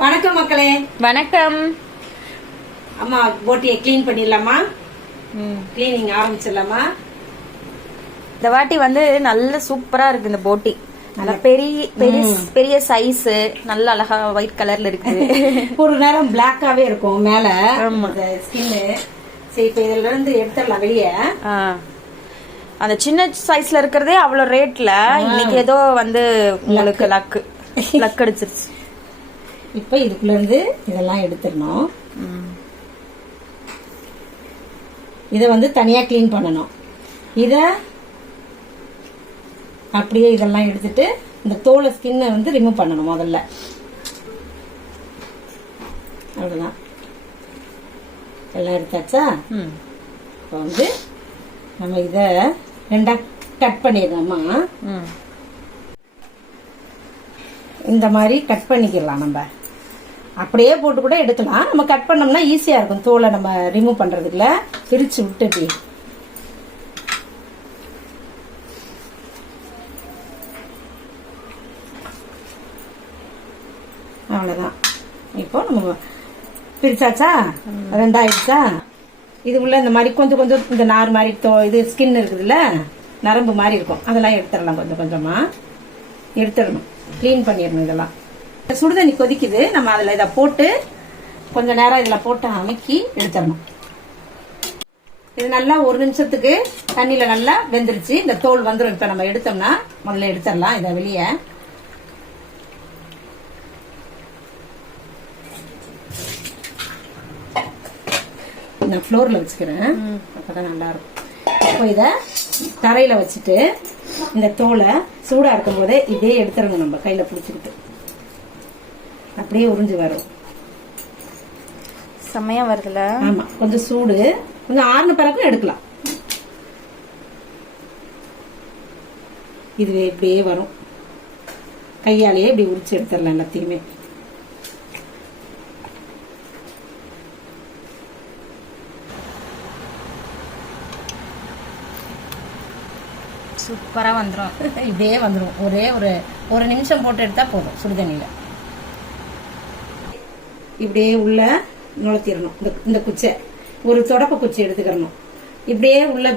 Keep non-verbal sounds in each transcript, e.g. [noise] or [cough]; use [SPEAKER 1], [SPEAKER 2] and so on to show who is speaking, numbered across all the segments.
[SPEAKER 1] வணக்கம் மக்களே.
[SPEAKER 2] வணக்கம்.
[SPEAKER 1] அம்மா போட்டியை க்ளீன் பண்ணிடலாமா?
[SPEAKER 2] ம்.
[SPEAKER 1] க்ளீனிங் ஆரம்பிச்சிடலாமா?
[SPEAKER 2] இந்த வாட்டி வந்து நல்ல சூப்பரா இருக்கு இந்த போட்டி. நல்ல பெரிய பெரிய பெரிய சைஸ் நல்ல அழகா ஒயிட் கலர்ல இருக்கு. [laughs]
[SPEAKER 1] ஒரு நேரம் பிளாக்காவே இருக்கும் மேல. ஸ்கின்னு சரி இப்ப இதுல இருந்து எடுத்துடலாம் வெளியே.
[SPEAKER 2] அந்த சின்ன சைஸ்ல இருக்கிறதே அவ்வளவு ரேட்ல இன்னைக்கு ஏதோ வந்து உங்களுக்கு லக்கு லக் அடிச்சிருச்சு.
[SPEAKER 1] இப்ப இதுக்குள்ள இருந்து இதெல்லாம் எடுத்துடணும். இத வந்து தனியா க்ளீன் பண்ணணும். இத அப்படியே இதெல்லாம் எடுத்துட்டு இந்த தோலை ஸ்கின்னை வந்து ரிமூவ் பண்ணணும் முதல்ல. அவ்வளவுதான். எல்லாம் எடுத்தாச்சா?
[SPEAKER 2] ம்.
[SPEAKER 1] இப்போ வந்து நம்ம இதை ரெண்டா கட் பண்ணிடலாமா?
[SPEAKER 2] ம்.
[SPEAKER 1] இந்த மாதிரி கட் பண்ணிக்கலாம் நம்ம. அப்படியே போட்டு கூட எடுக்கலாம் நம்ம கட் பண்ணோம்னா ஈஸியாக இருக்கும். தோலை நம்ம ரிமூவ் பண்ணுறதுக்குல பிரித்து விட்டு அவ்வளோதான் இப்போ நம்ம பிரிச்சாச்சா? ரெண்டாயிடுச்சா? இது உள்ள இந்த மாதிரி கொஞ்சம் கொஞ்சம் இந்த நார் மாதிரி தோ- இது ஸ்கின் இருக்குதுல்ல? நரம்பு மாதிரி இருக்கும். அதெல்லாம் எடுத்துடலாம் கொஞ்சம் கொஞ்சமாக எடுத்துடணும். க்ளீன் பண்ணிடணும் இதெல்லாம். சுடுதண்ணி கொதிக்குது. நம்ம அதில் இதை போட்டு கொஞ்ச நேரம் இதில் போட்டு அமுக்கி எடுத்துடணும். இது நல்லா ஒரு நிமிஷத்துக்கு தண்ணியில நல்லா வெந்துருச்சு. இந்த தோல் வந்துடும் இப்போ நம்ம எடுத்தோம்னா முதல்ல எடுத்துடலாம் இதை வெளியே. நான் ஃப்ளோரில் வச்சுக்கிறேன். அப்பதான் நல்லா இருக்கும் இப்போ இதை தரையில வச்சுட்டு இந்த தோலை சூடா இருக்கும் போதே இதே எடுத்துடணும் நம்ம கையில பிடிச்சிக்கிட்டு. அப்படியே உறிஞ்சு வரும்.
[SPEAKER 2] செம்மையா வருதுல?
[SPEAKER 1] ஆமா கொஞ்சம் சூடு. கொஞ்சம் ஆறுன பிறகு எடுக்கலாம். இதுவே இப்படியே வரும். கையாலேயே இப்படி உரிச்சு எடுத்துடலாம் எல்லாத்தையுமே.
[SPEAKER 2] சூப்பரா வந்துரும். [laughs]
[SPEAKER 1] இப்படியே வந்துடும் ஒரே ஒரு ஒரு நிமிஷம் போட்டு எடுத்தா போதும் சுடுதண்ணியில. இப்படியே உள்ள நுழைத்திடணும். இந்த இந்த குச்சை. ஒரு தொடப்ப குச்சி எடுத்துக்கிறணும் இப்படியே உள்ள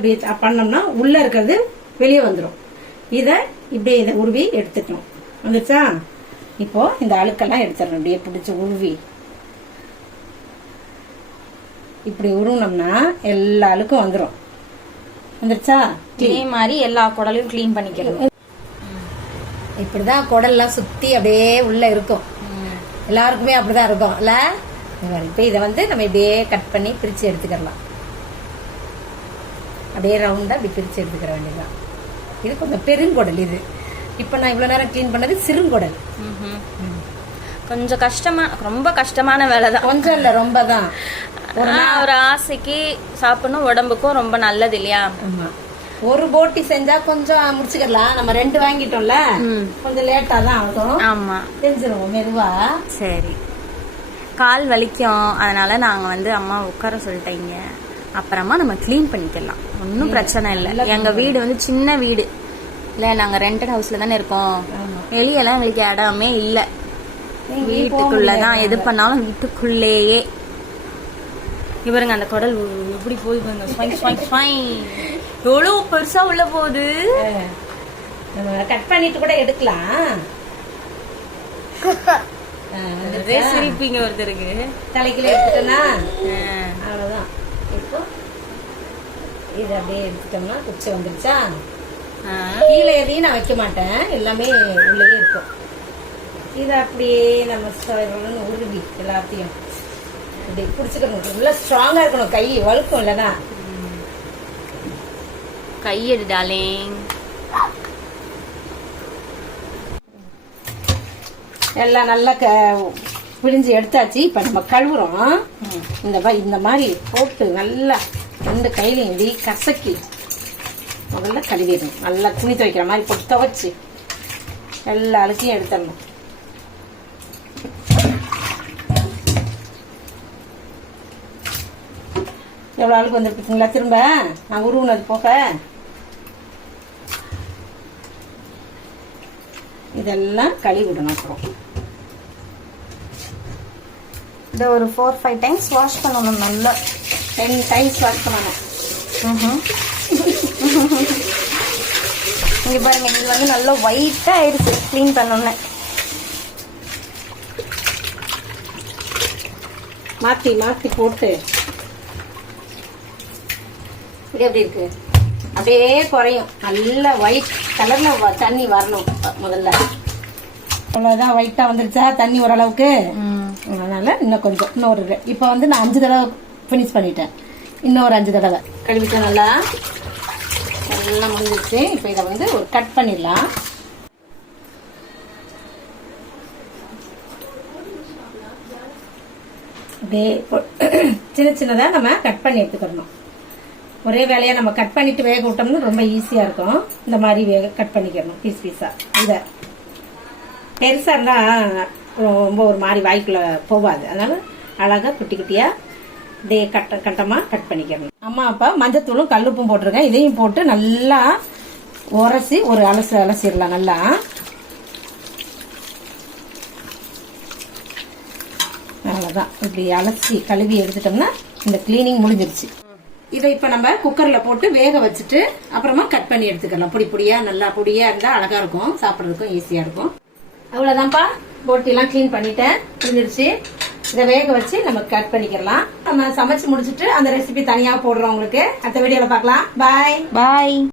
[SPEAKER 1] பண்ணோம்னா உள்ள இருக்கிறது வெளியே வந்துடும் இதை இப்படியே இதை உருவி எடுத்துக்கணும். வந்துச்சா? இப்போ இந்த அழுக்கெல்லாம் எடுத்துடணும். இப்படியே பிடிச்சி உருவி. இப்படி உருவினோம்னா எல்லா அழுக்கும் வந்துடும் வந்துருச்சா?
[SPEAKER 2] இதே மாதிரி எல்லா குடலையும் க்ளீன் பண்ணிக்கிறது
[SPEAKER 1] இப்படிதான் குடல்லாம் சுத்தி அப்படியே உள்ள இருக்கும். எல்லாருக்குமே அப்படிதான் இருக்கும். இல்ல? இப்ப இதை வந்து நம்ம இப்படியே கட் பண்ணி பிரிச்சு எடுத்துக்கலாம். அப்படியே ரவுண்டா இப்படி பிரிச்சு எடுத்துக்கிற வேண்டியதுதான். இது கொஞ்சம் பெருங்குடல் இது. இப்ப நான் இவ்வளவு நேரம் க்ளீன் பண்ணது சிறுங்குடல்.
[SPEAKER 2] கொஞ்சம் கஷ்டமா ரொம்ப கஷ்டமான வேலை தான்
[SPEAKER 1] கொஞ்சம் இல்ல ரொம்ப தான்
[SPEAKER 2] ஒரு ஆசைக்கு சாப்பிடணும் உடம்புக்கும் ரொம்ப நல்லது இல்லையா?
[SPEAKER 1] ஆமா. ஒரு போட்டி செஞ்சா கொஞ்சம் முடிச்சுக்கலாம் நம்ம ரெண்டு வாங்கிட்டோம்ல. கொஞ்சம் லேட்டா தான் ஆகும்.
[SPEAKER 2] ஆமா.
[SPEAKER 1] தெரிஞ்சிருவோம் மெதுவா.
[SPEAKER 2] சரி. கால் வலிக்கும். அதனால நாங்க வந்து அம்மா உட்கார சொல்லிட்டீங்க. அப்புறமா நம்ம க்ளீன் பண்ணிக்கலாம். ஒன்றும் பிரச்சனை இல்லை. எங்க வீடு வந்து சின்ன வீடு. இல்ல நாங்க ரெண்டட் ஹவுஸ்ல தானே இருக்கோம். வெளியெல்லாம் எங்களுக்கு இடமே இல்ல. வீட்டுக்குள்ளதான் எது பண்ணாலும் வீட்டுக்குள்ளேயே. இவருங்க அந்த குடல் எப்படி போய் எவ்வளவு பெருசா உள்ள போகுது?
[SPEAKER 1] நம்ம கட் பண்ணிட்டு கூட எடுக்கலாம்.
[SPEAKER 2] சிரிப்பீங்க ஒருத்தருக்கு
[SPEAKER 1] தலைக்குள்ள எடுத்துட்டோம்னா. அவ்வளவுதான். இப்போ இது அப்படியே எடுத்துட்டோம்னா குச்சி வந்துருச்சா. கீழே எதையும் நான் வைக்க மாட்டேன். எல்லாமே உள்ளே இருக்கும். இதை அப்படியே நம்ம உருவி எல்லாத்தையும். இப்படி பிடிச்சிக்கணும். உள்ள ஸ்ட்ராங்கா இருக்கணும். கை வழுக்கும் இல்லைன்னா.
[SPEAKER 2] கையெடு டாலிங்
[SPEAKER 1] எல்லாம் நல்லா க பிழிஞ்சு எடுத்தாச்சு. இப்ப நம்ம கழுவுறோம். இந்த இந்த மாதிரி போட்டு நல்லா ரெண்டு கையிலையும் இப்படி கசக்கி முதல்ல கழுவிடணும். நல்லா துணி துவைக்கிற மாதிரி போட்டு துவைச்சு எல்லா அழுக்கையும் எடுத்துடணும். எவ்வளோ அழுக்கு வந்துருக்குங்களா திரும்ப? நான் உருவுனது போக. இதெல்லாம் கழுவி விடணும் அப்புறம்.
[SPEAKER 2] இதை ஒரு ஃபோர் ஃபைவ் டைம்ஸ் வாஷ் பண்ணணும் நல்லா.
[SPEAKER 1] டென் டைம்ஸ் வாஷ் பண்ணணும்.
[SPEAKER 2] இங்க பாருங்க இது வந்து நல்லா ஒயிட்டா ஆயிடுச்சு க்ளீன் பண்ணோன்னே.
[SPEAKER 1] மாத்தி மாத்தி போட்டு. இது எப்படி இருக்கு? அப்படியே குறையும். நல்ல ஒயிட் கலர்ல தண்ணி வரணும் முதல்ல. அவ்வளவுதான் ஒயிட்டா வந்துருச்சா? தண்ணி ஓரளவுக்கு? அதனால இன்னும் கொஞ்சம் இன்னொரு இப்போ வந்து நான் அஞ்சு தடவை ஃபினிஷ் பண்ணிட்டேன். இன்னொரு அஞ்சு தடவை. கழுவிட்டேன் நல்லா? நல்லா முடிஞ்சிருச்சு. இப்போ இதை வந்து ஒரு கட் பண்ணிடலாம். அப்படியே சின்ன சின்னதா நம்ம கட் பண்ணி எடுத்துக்கிறணும் ஒரே வேலையா நம்ம கட் பண்ணிட்டு வேக விட்டோம்னா ரொம்ப ஈஸியா இருக்கும். இந்த மாதிரி வேக கட் பண்ணிக்கிறணும் பீஸ் பீஸா இத. பெருசா இருந்தா ரொம்ப ஒரு மாதிரி வாய்க்குள்ள போகாது அதனால அழகா குட்டி குட்டியா அப்படியே கட்ட கட்டமா கட் பண்ணிக்கிறணும் அம்மா அப்பா மஞ்சத்தூளும் கல்லுப்பும் போட்டிருக்கேன் இதையும் போட்டு நல்லா உரசி ஒரு அலசு அலசிடலாம் நல்லா. அவ்வளோதான் இப்படி அலசி கழுவி எடுத்துட்டோம்னா இந்த கிளீனிங் முடிஞ்சிருச்சு. இதை இப்போ நம்ம குக்கரில் போட்டு வேக வச்சுட்டு அப்புறமா கட் பண்ணி எடுத்துக்கலாம். பொடி பொடியா நல்லா பொடியா இருந்தால் அழகா இருக்கும். சாப்பிட்றதுக்கும் ஈஸியா இருக்கும். அவ்வளோதான்ப்பா போட்டிலாம் க்ளீன் பண்ணிட்டேன். புரிஞ்சிருச்சு? இதை வேக வச்சு நம்ம கட் பண்ணிக்கலாம். நம்ம சமைச்சு முடிச்சுட்டு அந்த ரெசிபி தனியாக போடுறோம் உங்களுக்கு. அடுத்த வீடியோவில் பார்க்கலாம். பாய்
[SPEAKER 2] பாய்